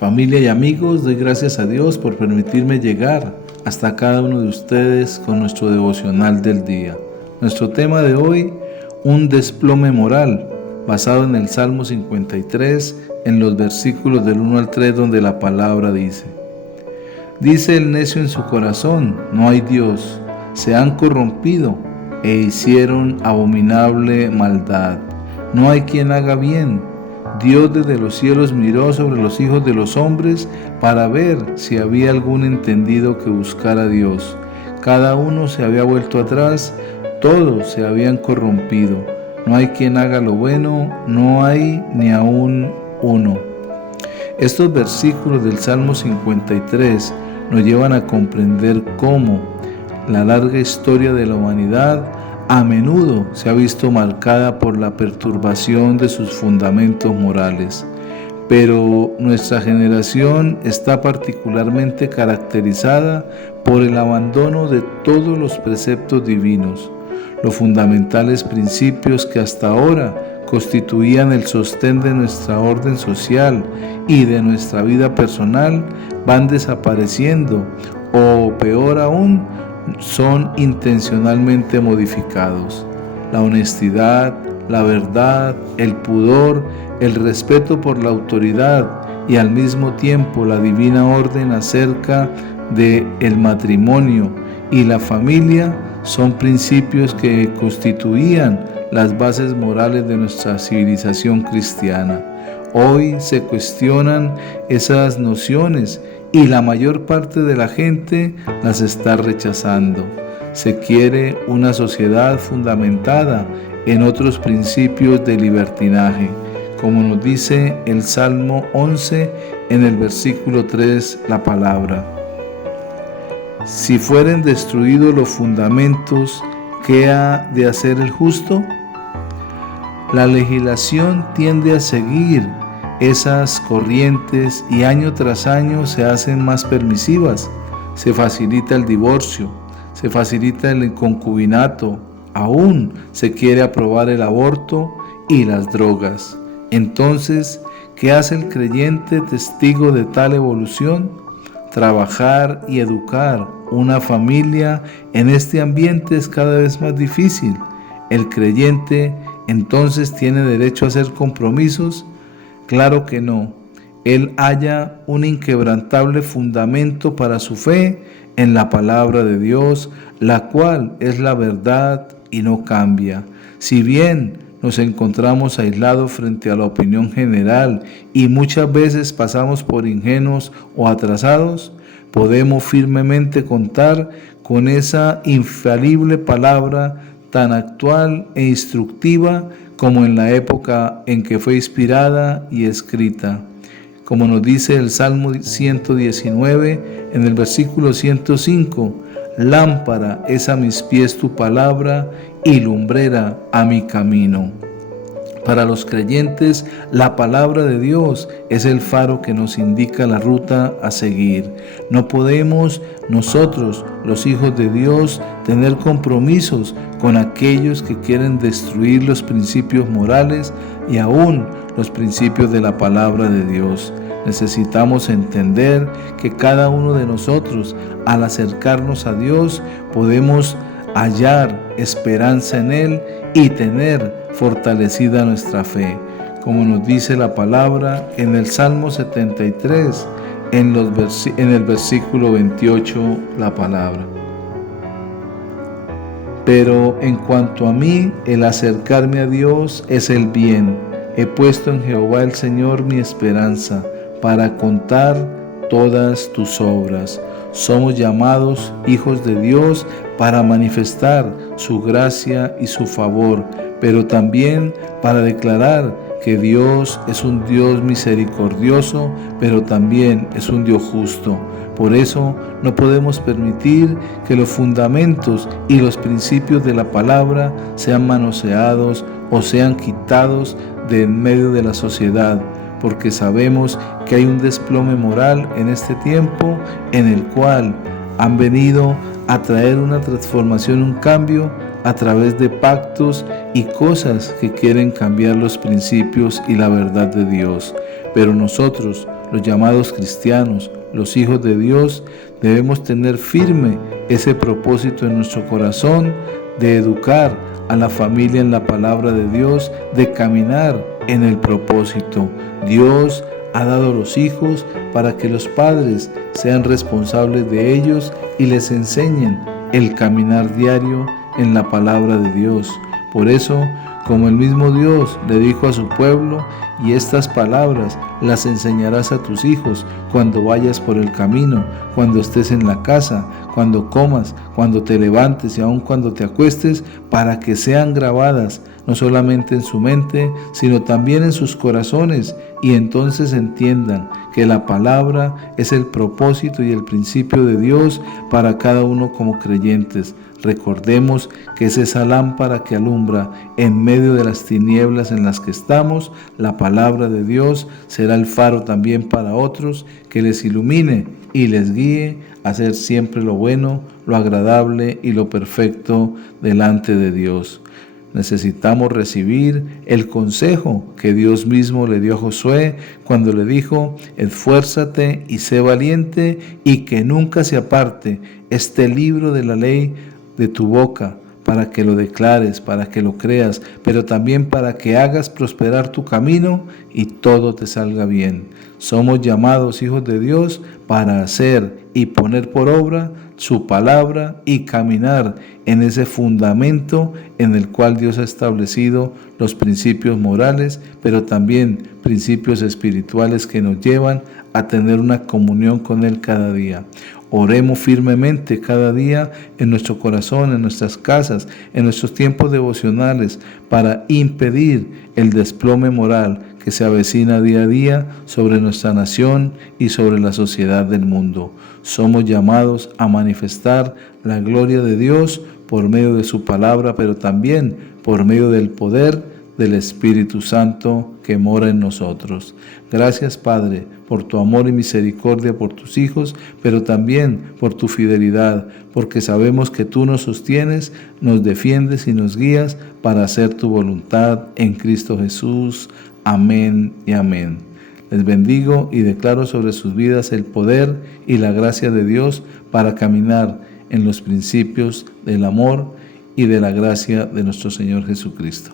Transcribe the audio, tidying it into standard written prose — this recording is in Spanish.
Familia y amigos, doy gracias a Dios por permitirme llegar hasta cada uno de ustedes con nuestro devocional del día. Nuestro tema de hoy, un desplome moral, basado en el Salmo 53, en los versículos del 1 al 3, donde la palabra dice: Dice el necio en su corazón, no hay Dios, se han corrompido e hicieron abominable maldad. No hay quien haga bien. Dios desde los cielos miró sobre los hijos de los hombres para ver si había algún entendido que buscara a Dios. Cada uno se había vuelto atrás, todos se habían corrompido. No hay quien haga lo bueno, no hay ni aún uno. Estos versículos del Salmo 53 nos llevan a comprender cómo la larga historia de la humanidad a menudo se ha visto marcada por la perturbación de sus fundamentos morales. Pero nuestra generación está particularmente caracterizada por el abandono de todos los preceptos divinos. Los fundamentales principios que hasta ahora constituían el sostén de nuestra orden social y de nuestra vida personal van desapareciendo, o peor aún, son intencionalmente modificados. La honestidad, la verdad, el pudor, el respeto por la autoridad y al mismo tiempo la divina orden acerca del matrimonio y la familia son principios que constituían las bases morales de nuestra civilización cristiana. Hoy se cuestionan esas nociones y la mayor parte de la gente las está rechazando. Se quiere una sociedad fundamentada en otros principios de libertinaje, como nos dice el Salmo 11 en el versículo 3 la palabra: Si fueren destruidos los fundamentos, ¿qué ha de hacer el justo? La legislación tiende a seguir esas corrientes y año tras año se hacen más permisivas. Se facilita el divorcio, se facilita el concubinato, aún se quiere aprobar el aborto y las drogas. Entonces, ¿qué hace el creyente testigo de tal evolución? Trabajar y educar una familia en este ambiente es cada vez más difícil. ¿El creyente entonces tiene derecho a hacer compromisos? Claro que no. Él halla un inquebrantable fundamento para su fe en la palabra de Dios, la cual es la verdad y no cambia. Si bien nos encontramos aislados frente a la opinión general y muchas veces pasamos por ingenuos o atrasados, podemos firmemente contar con esa infalible palabra tan actual e instructiva como en la época en que fue inspirada y escrita. Como nos dice el Salmo 119 en el versículo 105, lámpara es a mis pies tu palabra y lumbrera a mi camino. Para los creyentes, la palabra de Dios es el faro que nos indica la ruta a seguir. No podemos nosotros, los hijos de Dios, tener compromisos con aquellos que quieren destruir los principios morales y aún los principios de la palabra de Dios. Necesitamos entender que cada uno de nosotros, al acercarnos a Dios, podemos hallar esperanza en Él y tener fortalecida nuestra fe, como nos dice la palabra en el Salmo 73, en el versículo 28, la palabra: Pero en cuanto a mí, el acercarme a Dios es el bien. He puesto en Jehová el Señor mi esperanza, para contar todas tus obras. Somos llamados hijos de Dios para manifestar su gracia y su favor, pero también para declarar que Dios es un Dios misericordioso, pero también es un Dios justo. Por eso no podemos permitir que los fundamentos y los principios de la palabra sean manoseados o sean quitados de en medio de la sociedad, porque sabemos que hay un desplome moral en este tiempo en el cual han venido a traer una transformación, un cambio a través de pactos y cosas que quieren cambiar los principios y la verdad de Dios. Pero nosotros, los llamados cristianos, los hijos de Dios, debemos tener firme ese propósito en nuestro corazón de educar a la familia en la palabra de Dios, de caminar en el propósito. Dios ha dado los hijos para que los padres sean responsables de ellos y les enseñen el caminar diario en la palabra de Dios. Por eso, como el mismo Dios le dijo a su pueblo, y estas palabras las enseñarás a tus hijos cuando vayas por el camino, cuando estés en la casa, cuando comas, cuando te levantes y aun cuando te acuestes, para que sean grabadas no solamente en su mente, sino también en sus corazones, y entonces entiendan que la palabra es el propósito y el principio de Dios para cada uno como creyentes. Recordemos que es esa lámpara que alumbra en medio de las tinieblas en las que estamos. La palabra de Dios será el faro también para otros, que les ilumine y les guíe a hacer siempre lo bueno, lo agradable y lo perfecto delante de Dios. Necesitamos recibir el consejo que Dios mismo le dio a Josué cuando le dijo: esfuérzate y sé valiente, y que nunca se aparte este libro de la ley de tu boca, para que lo declares, para que lo creas, pero también para que hagas prosperar tu camino y todo te salga bien. Somos llamados hijos de Dios para hacer y poner por obra su palabra y caminar en ese fundamento en el cual Dios ha establecido los principios morales, pero también principios espirituales que nos llevan a tener una comunión con Él cada día. Oremos firmemente cada día en nuestro corazón, en nuestras casas, en nuestros tiempos devocionales, para impedir el desplome moral que se avecina día a día sobre nuestra nación y sobre la sociedad del mundo. Somos llamados a manifestar la gloria de Dios por medio de su palabra, pero también por medio del poder del Espíritu Santo que mora en nosotros. Gracias, Padre, por tu amor y misericordia por tus hijos, pero también por tu fidelidad, porque sabemos que tú nos sostienes, nos defiendes y nos guías para hacer tu voluntad en Cristo Jesús. Amén y amén. Les bendigo y declaro sobre sus vidas el poder y la gracia de Dios para caminar en los principios del amor y de la gracia de nuestro Señor Jesucristo.